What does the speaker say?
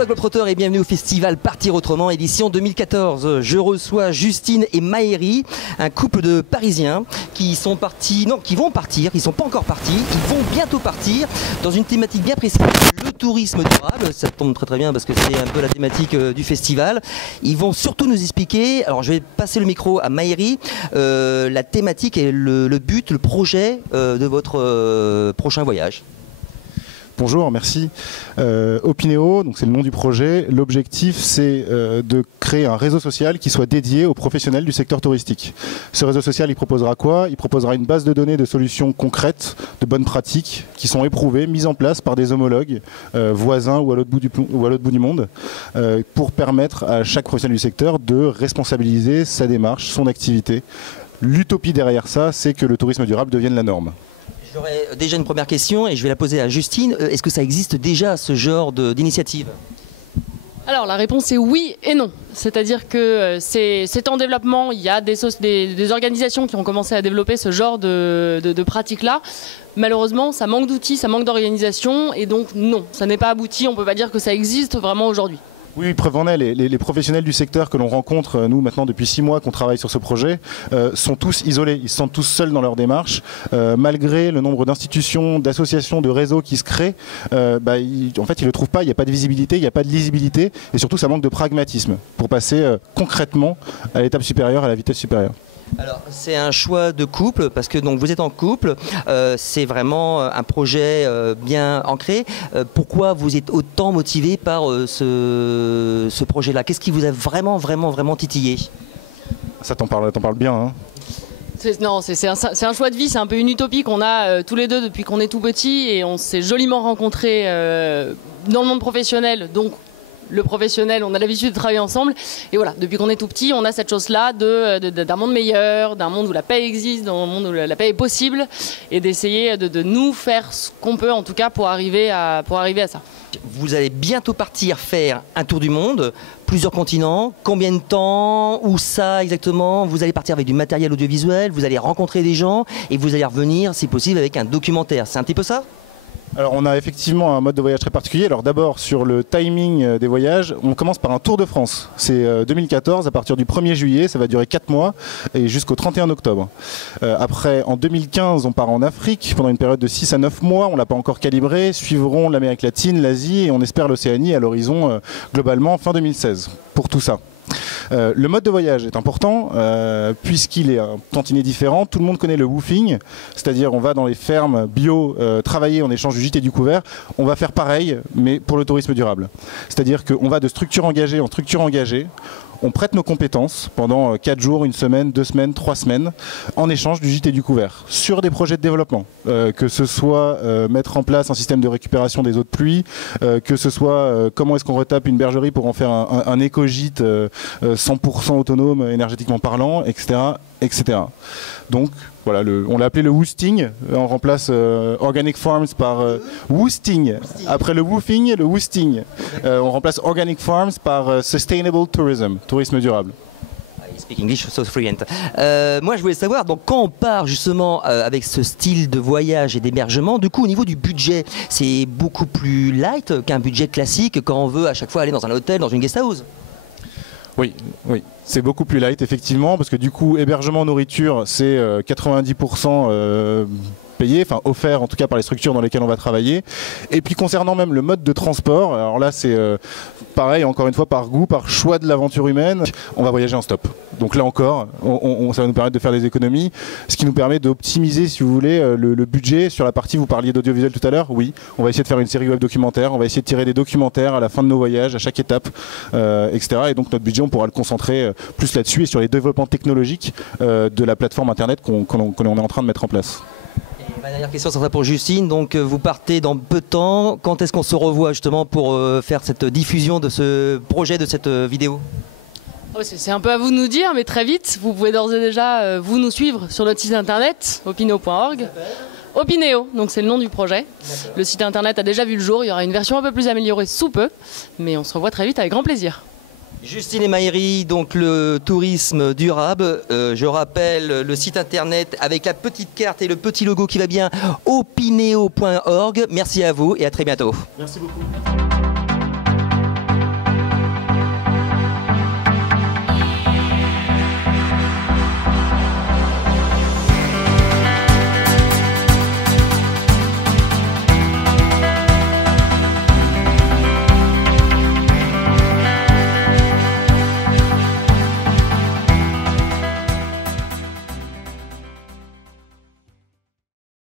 toi Globetrotter et bienvenue au festival Partir Autrement, édition 2014. Je reçois Justine et Maëri, un couple de Parisiens qui sont partis, non, qui vont partir, ils sont pas encore partis, ils vont bientôt partir dans une thématique bien précise, le tourisme durable. Ça tombe très bien parce que c'est un peu la thématique du festival. Ils vont surtout nous expliquer, alors je vais passer le micro à Maëri, la thématique et le but, le projet de votre prochain voyage. Bonjour, merci. Opineo, donc c'est le nom du projet. L'objectif, c'est de créer un réseau social qui soit dédié aux professionnels du secteur touristique. Ce réseau social, il proposera quoi? Il proposera une base de données de solutions concrètes, de bonnes pratiques, qui sont éprouvées, mises en place par des homologues voisins ou à l'autre bout du monde, pour permettre à chaque professionnel du secteur de responsabiliser sa démarche, son activité. L'utopie derrière ça, c'est que le tourisme durable devienne la norme. J'aurais déjà une première question et je vais la poser à Justine. Est-ce que ça existe déjà ce genre d'initiative? Alors la réponse est oui et non. C'est-à-dire que c'est en développement, il y a des organisations qui ont commencé à développer ce genre de pratiques-là. Malheureusement, ça manque d'outils, ça manque d'organisation et donc non, ça n'est pas abouti, on ne peut pas dire que ça existe vraiment aujourd'hui. Oui, preuve en est, les professionnels du secteur que l'on rencontre, nous maintenant depuis 6 mois qu'on travaille sur ce projet, sont tous isolés, ils se sentent tous seuls dans leur démarche, malgré le nombre d'institutions, d'associations, de réseaux qui se créent, en fait ils ne le trouvent pas, il n'y a pas de visibilité, il n'y a pas de lisibilité, et surtout ça manque de pragmatisme pour passer concrètement à l'étape supérieure, à la vitesse supérieure. Alors c'est un choix de couple parce que donc vous êtes en couple, c'est vraiment un projet bien ancré. Pourquoi vous êtes autant motivé par ce projet-là? Qu'est-ce qui vous a vraiment titillé? Ça t'en parle bien, hein? Non, c'est un choix de vie, c'est un peu une utopie qu'on a tous les deux depuis qu'on est tout petit et on s'est joliment rencontrés dans le monde professionnel. Donc le professionnel, on a l'habitude de travailler ensemble. Et voilà, depuis qu'on est tout petit, on a cette chose-là d'un monde meilleur, d'un monde où la paix existe, d'un monde où la paix est possible, et d'essayer de nous faire ce qu'on peut, en tout cas, pour arriver à ça. Vous allez bientôt partir faire un tour du monde, plusieurs continents. Combien de temps? Où ça exactement? Vous allez partir avec du matériel audiovisuel, vous allez rencontrer des gens, et vous allez revenir, si possible, avec un documentaire. C'est un petit peu ça? Alors on a effectivement un mode de voyage très particulier. Alors d'abord sur le timing des voyages, on commence par un Tour de France. C'est 2014, à partir du 1er juillet, ça va durer 4 mois et jusqu'au 31 octobre. Après en 2015, on part en Afrique pendant une période de 6 à 9 mois, on ne l'a pas encore calibré, suivront l'Amérique latine, l'Asie et on espère l'Océanie à l'horizon globalement fin 2016 pour tout ça. Le mode de voyage est important puisqu'il est un tantinet différent. Tout le monde connaît le woofing, c'est-à-dire on va dans les fermes bio travailler en échange du gîte et du couvert. On va faire pareil, mais pour le tourisme durable. C'est-à-dire qu'on va de structure engagée en structure engagée. On prête nos compétences pendant 4 jours, 1 semaine, 2 semaines, 3 semaines, en échange du gîte et du couvert, sur des projets de développement, que ce soit mettre en place un système de récupération des eaux de pluie, que ce soit comment est-ce qu'on retape une bergerie pour en faire un éco-gîte 100% autonome énergétiquement parlant, etc. etc. Donc voilà, on l'a appelé le woosting, on remplace Organic Farms par woosting. Après le woofing, le woosting. On remplace Organic Farms par Sustainable Tourism, tourisme durable. I speak English, so fluent. Moi je voulais savoir, donc quand on part justement avec ce style de voyage et d'hébergement, du coup au niveau du budget, c'est beaucoup plus light qu'un budget classique quand on veut à chaque fois aller dans un hôtel, dans une guest house? Oui, oui. C'est beaucoup plus light effectivement parce que du coup hébergement, nourriture c'est 90% payé, enfin offert en tout cas par les structures dans lesquelles on va travailler. Et puis concernant même le mode de transport, alors là c'est pareil encore une fois par goût, par choix de l'aventure humaine, on va voyager en stop. Donc là encore, ça va nous permettre de faire des économies, ce qui nous permet d'optimiser si vous voulez le budget sur la partie, vous parliez d'audiovisuel tout à l'heure, oui, on va essayer de faire une série web documentaire, on va essayer de tirer des documentaires à la fin de nos voyages, à chaque étape, etc. Et donc notre budget on pourra le concentrer plus là-dessus et sur les développements technologiques de la plateforme internet qu'on est en train de mettre en place. Ma dernière question, ça sera pour Justine. Donc, vous partez dans peu de temps. Quand est-ce qu'on se revoit justement pour faire cette diffusion de ce projet, de cette vidéo? C'est un peu à vous de nous dire, mais très vite. Vous pouvez d'ores et déjà vous nous suivre sur notre site internet, opineo.org. Opineo, donc c'est le nom du projet. Le site internet a déjà vu le jour. Il y aura une version un peu plus améliorée sous peu, mais on se revoit très vite avec grand plaisir. Justine et Maëri, donc le tourisme durable. Je rappelle le site internet avec la petite carte et le petit logo qui va bien, opineo.org. Merci à vous et à très bientôt. Merci beaucoup.